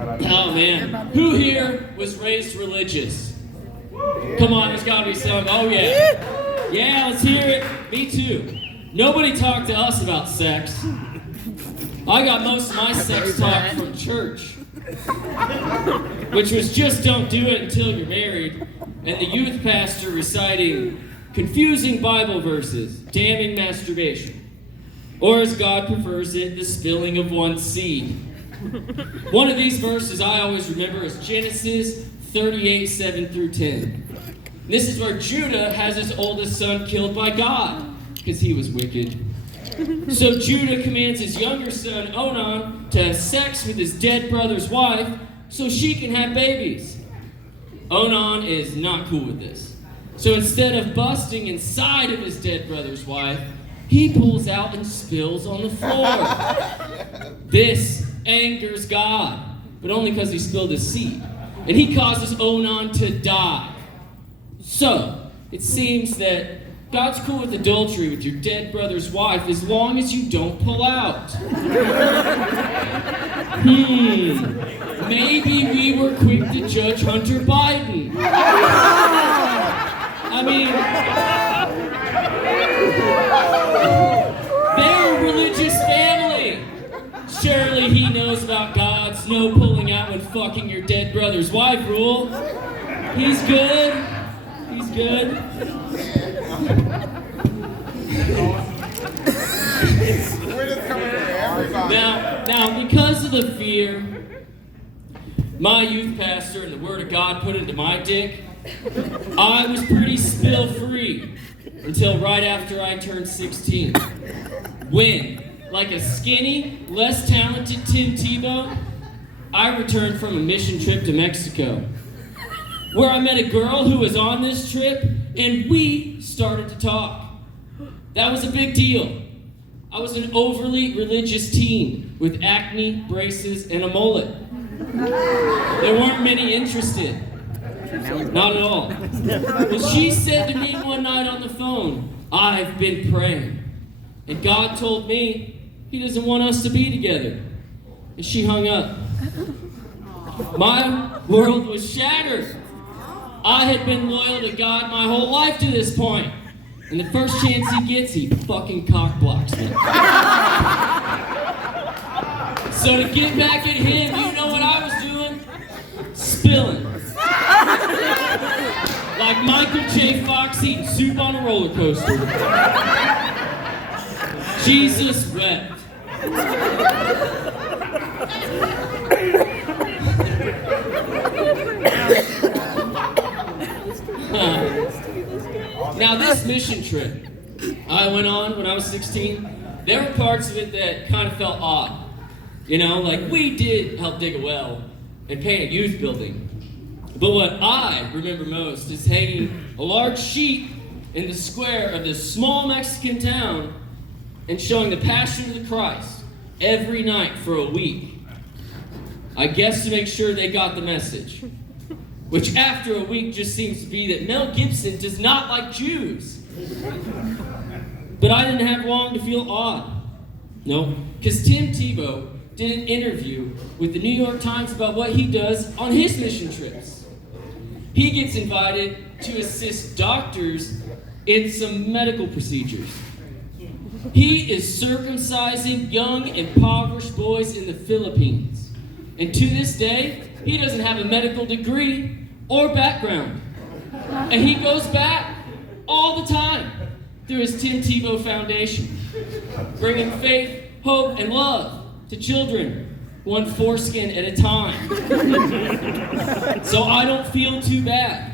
Oh man, who here was raised religious? Come on, there's gotta be some. Oh yeah. Yeah, let's hear it. Me too. Nobody talked to us about sex. I got most of my sex talk from church, which was just don't do it until you're married, and the youth pastor reciting confusing Bible verses, damning masturbation, or as God prefers it, the spilling of one's seed. One of these verses I always remember is Genesis 38:7-10. This is where Judah has his oldest son killed by God because he was wicked. So Judah commands his younger son Onan to have sex with his dead brother's wife so she can have babies. Onan is not cool with this. So instead of busting inside of his dead brother's wife, he pulls out and spills on the floor. This angers God, but only because he spilled his seed. And he causes Onan to die. So, it seems that God's cool with adultery with your dead brother's wife as long as you don't pull out. Maybe we were quick to judge Hunter Biden. I mean, they're a religious family. Surely he knows about God's no pulling out when fucking your dead brother's wife rule. He's good. He's good. Now, because of the fear my youth pastor and the Word of God put into my dick, I was pretty spill-free until right after I turned 16. When, like a skinny, less talented Tim Tebow, I returned from a mission trip to Mexico, where I met a girl who was on this trip, and we started to talk. That was a big deal. I was an overly religious teen with acne, braces, and a mullet. There weren't many interested. Not at all. But she said to me one night on the phone, "I've been praying, and God told me He doesn't want us to be together." And she hung up. My world was shattered. I had been loyal to God my whole life to this point. And the first chance he gets, he fucking cock-blocks me. So to get back at him, you know what I was doing? Spilling. Like Michael J. Fox eating soup on a roller coaster. Jesus wept. Now this mission trip I went on when I was 16, there were parts of it that kind of felt odd. You know, like we did help dig a well and paint a youth building. But what I remember most is hanging a large sheet in the square of this small Mexican town and showing the Passion of the Christ every night for a week. I guess to make sure they got the message. Which after a week just seems to be that Mel Gibson does not like Jews. But I didn't have long to feel odd. No, because Tim Tebow did an interview with the New York Times about what he does on his mission trips. He gets invited to assist doctors in some medical procedures. He is circumcising young, impoverished boys in the Philippines. And to this day, he doesn't have a medical degree or background. And he goes back all the time through his Tim Tebow Foundation, bringing faith, hope, and love to children, one foreskin at a time. So I don't feel too bad.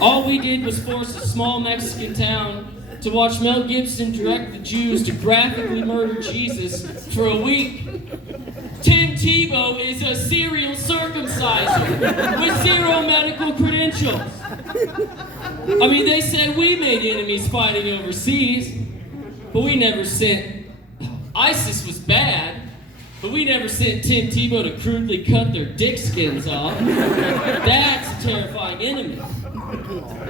All we did was force a small Mexican town to watch Mel Gibson direct the Jews to graphically murder Jesus for a week. Tim Tebow is a serial circumciser with zero medical credentials. I mean, they said we made enemies fighting overseas, but we never sent... ISIS was bad, but we never sent Tim Tebow to crudely cut their dick skins off. That's a terrifying enemy.